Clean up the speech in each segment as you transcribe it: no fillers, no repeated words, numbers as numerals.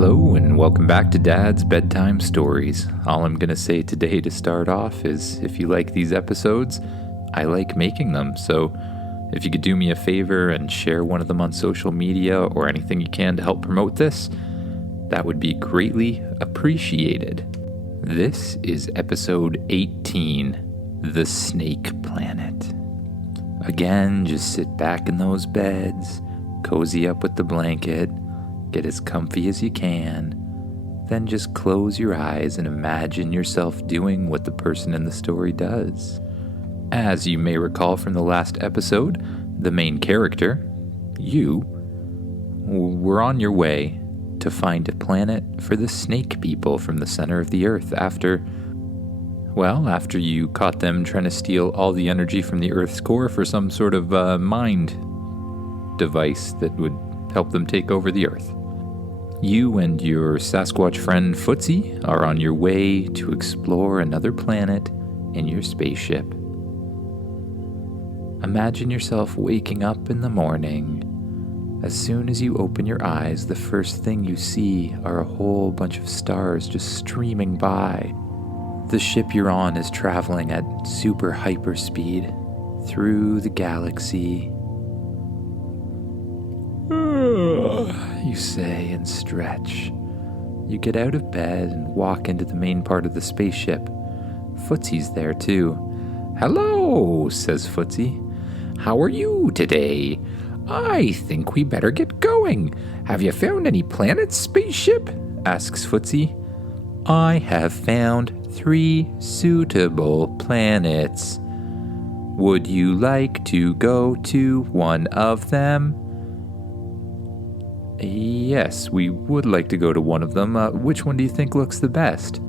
Hello and welcome back to Dad's Bedtime Stories. All I'm going to say today to start off is if you like these episodes, I like making them. So if you could do me a favor and share one of them on social media or anything you can to help promote this, that would be greatly appreciated. This is episode 18, The Snake Planet. Again, just sit back in those beds, cozy up with the blanket, get as comfy as you can, then just close your eyes and imagine yourself doing what the person in the story does. As you may recall from the last episode, the main character, you, were on your way to find a planet for the snake people from the center of the earth after you caught them trying to steal all the energy from the Earth's core for some sort of mind device that would help them take over the Earth. You and your Sasquatch friend Footsie are on your way to explore another planet in your spaceship. Imagine yourself waking up in the morning. As soon as you open your eyes, the first thing you see are a whole bunch of stars just streaming by. The ship you're on is traveling at super hyper speed through the galaxy. You say and stretch. You get out of bed and walk into the main part of the spaceship. Footsie's there too. "Hello," says Footsie. "How are you today? I think we better get going. Have you found any planets, spaceship?" asks Footsie. "I have found 3 suitable planets. Would you like to go to one of them?" "Yes, we would like to go to one of them. Which one do you think looks the best?"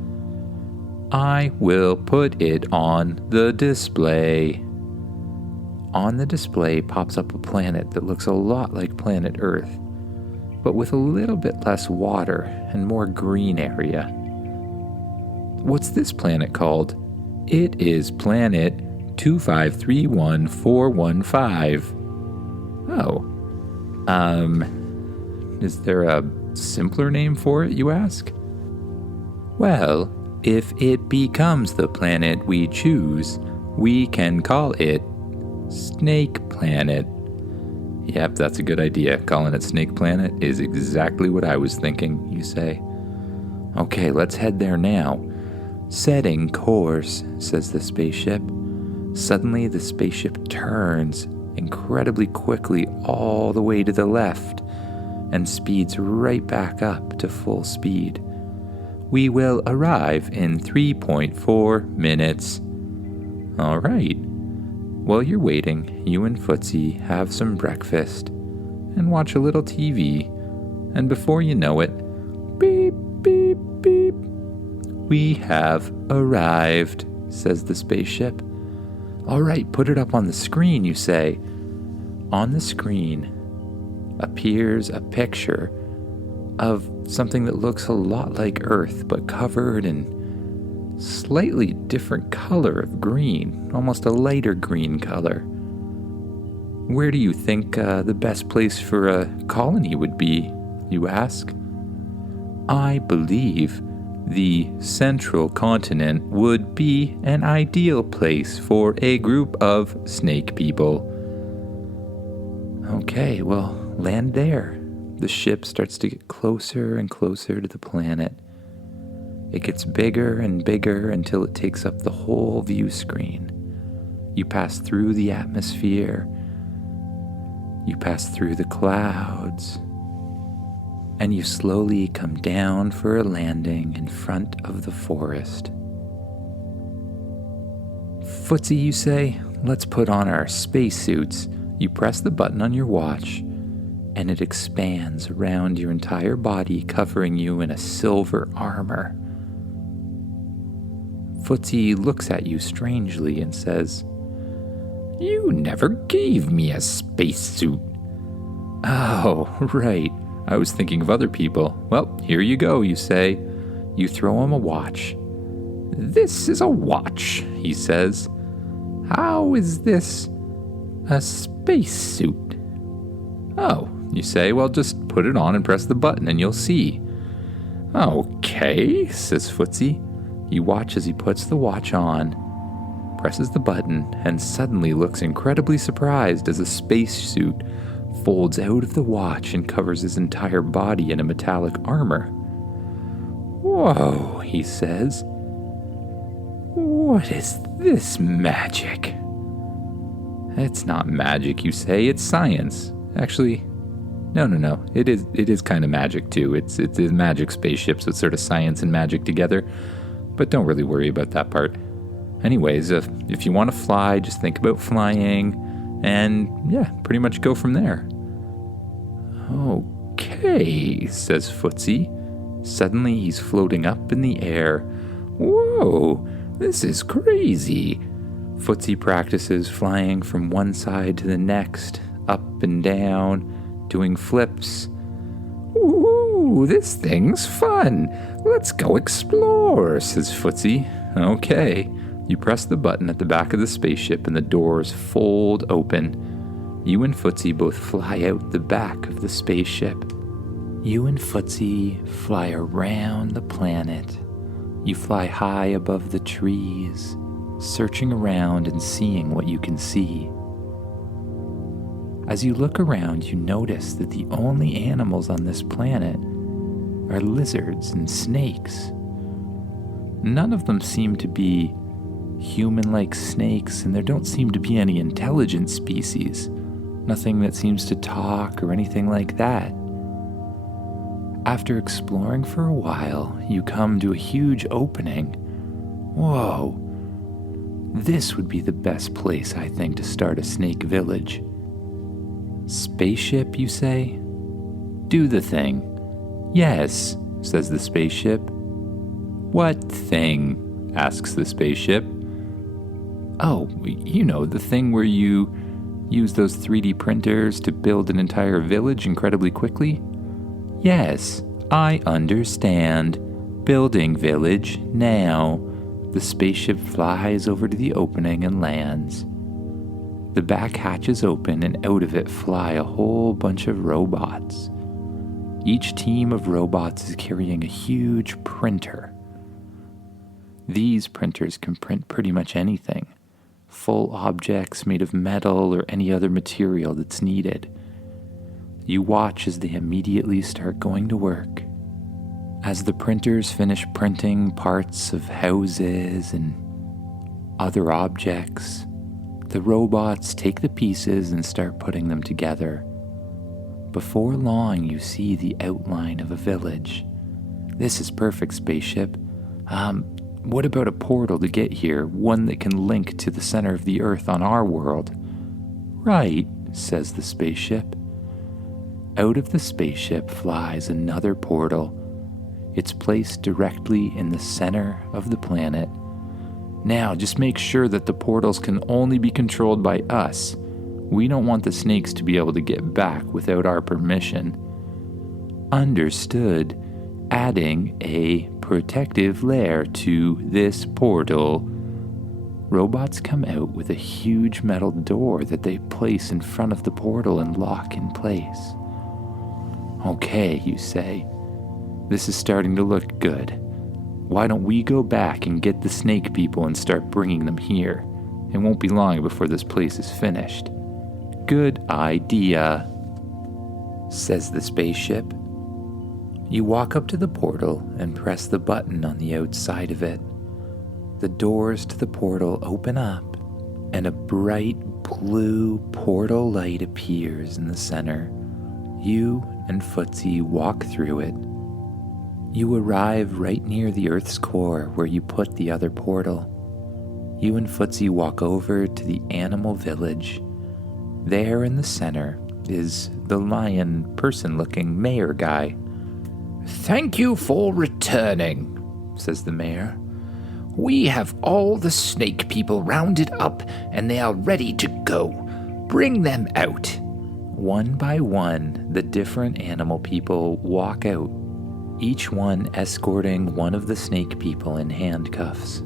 "I will put it on the display." On the display pops up a planet that looks a lot like planet Earth, but with a little bit less water and more green area. "What's this planet called?" "It is planet 2531415. Oh. Is there a simpler name for it, you ask? "Well, if it becomes the planet we choose, we can call it Snake Planet." Yep, that's a good idea. Calling it Snake Planet is exactly what I was thinking, you say. "Okay, let's head there now." "Setting course," says the spaceship. Suddenly, the spaceship turns incredibly quickly all the way to the left and speeds right back up to full speed. "We will arrive in 3.4 minutes. All right. While you're waiting, you and Footsie have some breakfast and watch a little TV, and before you know it, beep, beep, beep. "We have arrived," says the spaceship. "All right, put it up on the screen," you say. On the screen appears a picture of something that looks a lot like Earth, but covered in slightly different color of green, almost a lighter green color. "Where do you think the best place for a colony would be?" you ask. "I believe the central continent would be an ideal place for a group of snake people." "Okay, well, land there." The ship starts to get closer and closer to the planet. It gets bigger and bigger until it takes up the whole view screen. You pass through the atmosphere. You pass through the clouds. And you slowly come down for a landing in front of the forest. "Footsie," you say, "let's put on our spacesuits." You press the button on your watch, and it expands around your entire body, covering you in a silver armor. Footsie looks at you strangely and says, "You never gave me a spacesuit." "Oh, right. I was thinking of other people." "Well, here you go," you say. You throw him a watch. "This is a watch," he says. "How is this a spacesuit?" "Oh," you say, "well, just put it on and press the button and you'll see." Okay, says Footsie. You watch as he puts the watch on, presses the button, and suddenly looks incredibly surprised as a spacesuit folds out of the watch and covers his entire body in a metallic armor. Whoa, he says. What is this magic? It's not magic, you say, it's science. Actually, no. It is kind of magic too. It's a magic spaceship, so it's sort of science and magic together. But don't really worry about that part. Anyways, if you want to fly, just think about flying, and yeah, pretty much go from there. Okay, says Footsie. Suddenly he's floating up in the air. Whoa, this is crazy. Footsie practices flying from one side to the next, up and down, doing flips. Ooh, this thing's fun. Let's go explore, says Footsie. Okay. You press the button at the back of the spaceship and the doors fold open. You and Footsie both fly out the back of the spaceship. You and Footsie fly around the planet. You fly high above the trees, searching around and seeing what you can see. As you look around, you notice that the only animals on this planet are lizards and snakes. None of them seem to be human-like snakes, and there don't seem to be any intelligent species. Nothing that seems to talk or anything like that. After exploring for a while, you come to a huge opening. Whoa. This would be the best place, I think, to start a snake village. Spaceship, you say? Do the thing. Yes, says the spaceship. What thing? Asks the spaceship. Oh, you know, the thing where you use those 3D printers to build an entire village incredibly quickly? Yes, I understand. Building village now. The spaceship flies over to the opening and lands. The back hatches open and out of it fly a whole bunch of robots. Each team of robots is carrying a huge printer. These printers can print pretty much anything. Full objects made of metal or any other material that's needed. You watch as they immediately start going to work. As the printers finish printing parts of houses and other objects, the robots take the pieces and start putting them together. Before long, you see the outline of a village. This is perfect, spaceship. What about a portal to get here, one that can link to the center of the Earth on our world? Right, says the spaceship. Out of the spaceship flies another portal. It's placed directly in the center of the planet. Now, just make sure that the portals can only be controlled by us. We don't want the snakes to be able to get back without our permission. Understood. Adding a protective layer to this portal. Robots come out with a huge metal door that they place in front of the portal and lock in place. Okay, you say. This is starting to look good. Why don't we go back and get the snake people and start bringing them here? It won't be long before this place is finished. Good idea, says the spaceship. You walk up to the portal and press the button on the outside of it. The doors to the portal open up, and a bright blue portal light appears in the center. You and Footsie walk through it. You arrive right near the Earth's core where you put the other portal. You and Footsie walk over to the animal village. There in the center is the lion person-looking mayor guy. Thank you for returning, says the mayor. We have all the snake people rounded up and they are ready to go. Bring them out. One by one, the different animal people walk out, each one escorting one of the snake people in handcuffs.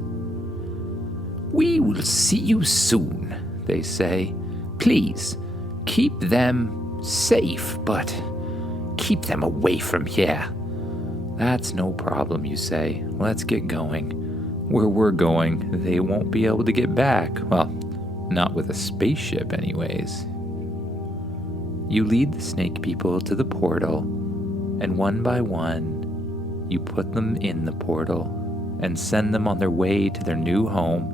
We will see you soon, they say. Please, keep them safe, but keep them away from here. That's no problem, you say. Let's get going. Where we're going, they won't be able to get back. Well, not with a spaceship anyways. You lead the snake people to the portal, and one by one, you put them in the portal and send them on their way to their new home.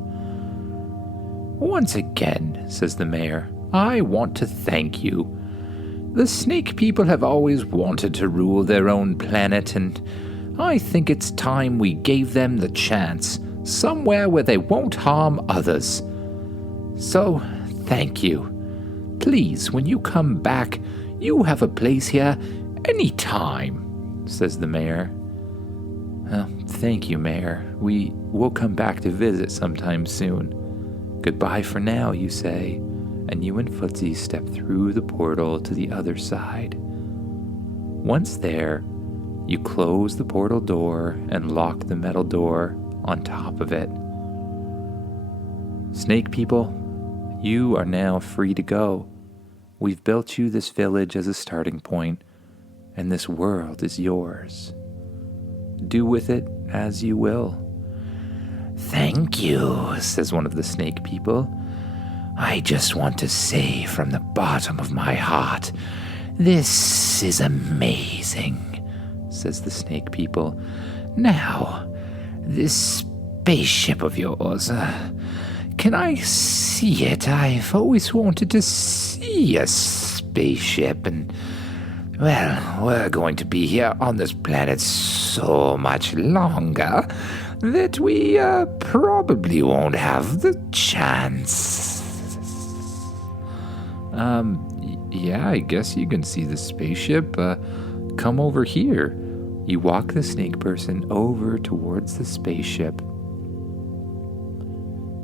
Once again, says the mayor, I want to thank you. The snake people have always wanted to rule their own planet, and I think it's time we gave them the chance, somewhere where they won't harm others. So, thank you. Please, when you come back, you have a place here any time, says the mayor. Thank you, Mayor. We will come back to visit sometime soon. Goodbye for now, you say, and you and Footsie step through the portal to the other side. Once there, you close the portal door and lock the metal door on top of it. Snake people, you are now free to go. We've built you this village as a starting point, and this world is yours. Do with it as you will. Thank you, says one of the snake people. I just want to say from the bottom of my heart, this is amazing, says the snake people. Now, this spaceship of yours, can I see it? I've always wanted to see a spaceship, and, well, we're going to be here on this planet so much longer that we probably won't have the chance. Yeah, I guess you can see the spaceship. Come over here. You walk the snake person over towards the spaceship.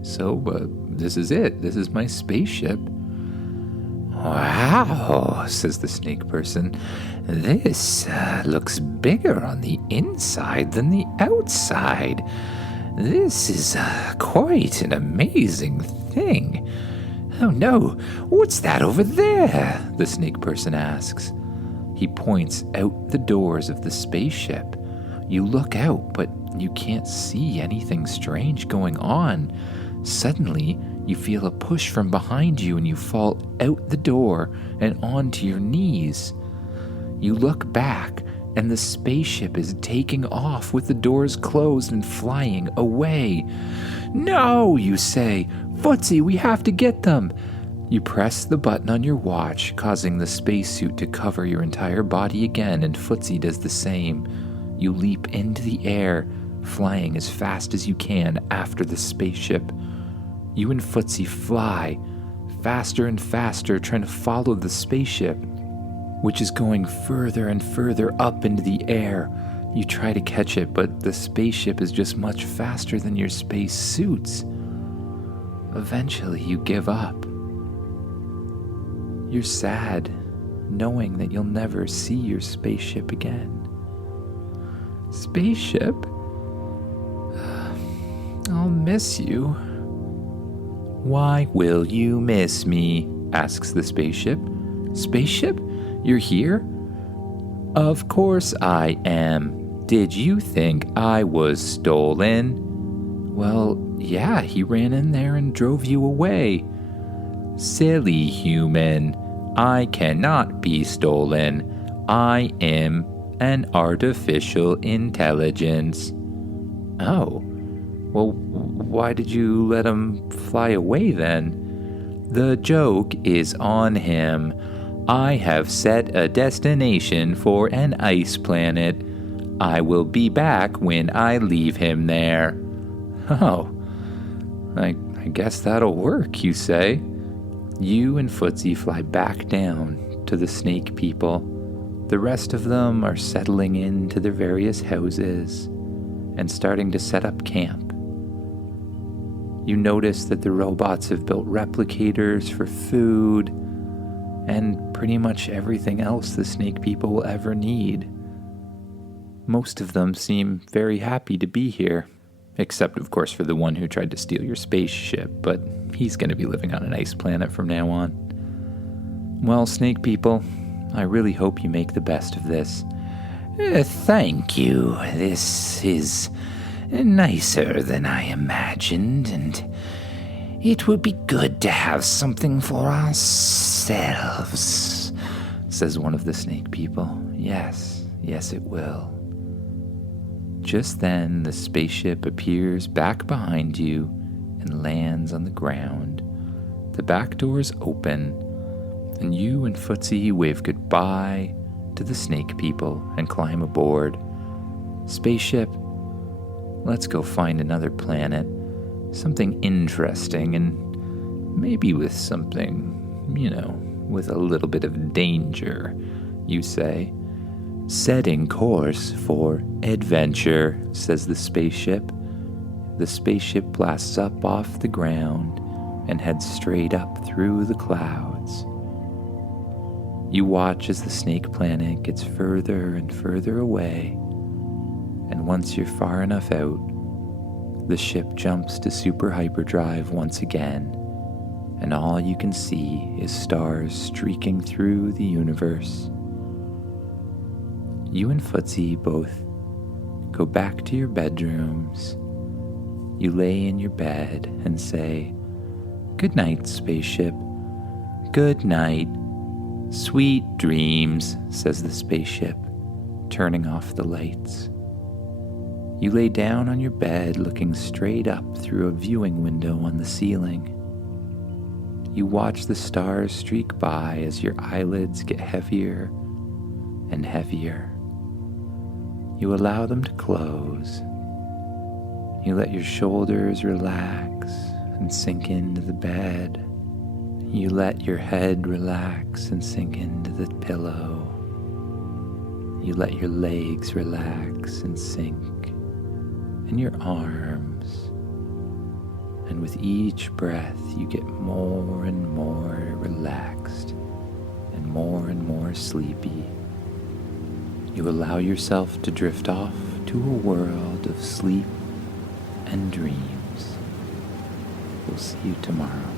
So, this is it. This is my spaceship. Wow, says the snake person. This looks bigger on the inside than the outside. This is quite an amazing thing. Oh no, what's that over there? The snake person asks. He points out the doors of the spaceship. You look out, but you can't see anything strange going on. Suddenly, you feel a push from behind you and you fall out the door and onto your knees. You look back and the spaceship is taking off with the doors closed and flying away. No, you say. Footsie, we have to get them. You press the button on your watch, causing the spacesuit to cover your entire body again, and Footsie does the same. You leap into the air, flying as fast as you can after the spaceship. You and Footsie fly, faster and faster, trying to follow the spaceship, which is going further and further up into the air. You try to catch it, but the spaceship is just much faster than your space suits. Eventually, you give up. You're sad, knowing that you'll never see your spaceship again. Spaceship? I'll miss you. Why will you miss me? Asks the spaceship. Spaceship? You're here? Of course I am. Did you think I was stolen? Well, yeah, he ran in there and drove you away. Silly human. I cannot be stolen. I am an artificial intelligence. Oh. Well, why did you let him fly away then? The joke is on him. I have set a destination for an ice planet. I will be back when I leave him there. Oh, I guess that'll work, you say. You and Footsie fly back down to the snake people. The rest of them are settling into their various houses and starting to set up camp. You notice that the robots have built replicators for food and pretty much everything else the snake people will ever need. Most of them seem very happy to be here, except of course for the one who tried to steal your spaceship, but he's going to be living on an ice planet from now on. Well, snake people, I really hope you make the best of this, Thank you. This is nicer than I imagined, and it would be good to have something for ourselves, says one of the snake people. Yes, it will. Just then, the spaceship appears back behind you and lands on the ground. The back doors open, and you and Footsie wave goodbye to the snake people and climb aboard. Spaceship, let's go find another planet, something interesting, and maybe with something, with a little bit of danger, you say. Setting course for adventure, says the spaceship. The spaceship blasts up off the ground and heads straight up through the clouds. You watch as the snake planet gets further and further away, and once you're far enough out, the ship jumps to super hyperdrive once again, and all you can see is stars streaking through the universe. You and Footsie both go back to your bedrooms. You lay in your bed and say, "Good night, spaceship. Good night. Sweet dreams," says the spaceship, turning off the lights. You lay down on your bed looking straight up through a viewing window on the ceiling. You watch the stars streak by as your eyelids get heavier and heavier. You allow them to close. You let your shoulders relax and sink into the bed. You let your head relax and sink into the pillow. You let your legs relax and sink, and your arms. And with each breath, you get more and more relaxed and more sleepy. You allow yourself to drift off to a world of sleep and dreams. We'll see you tomorrow.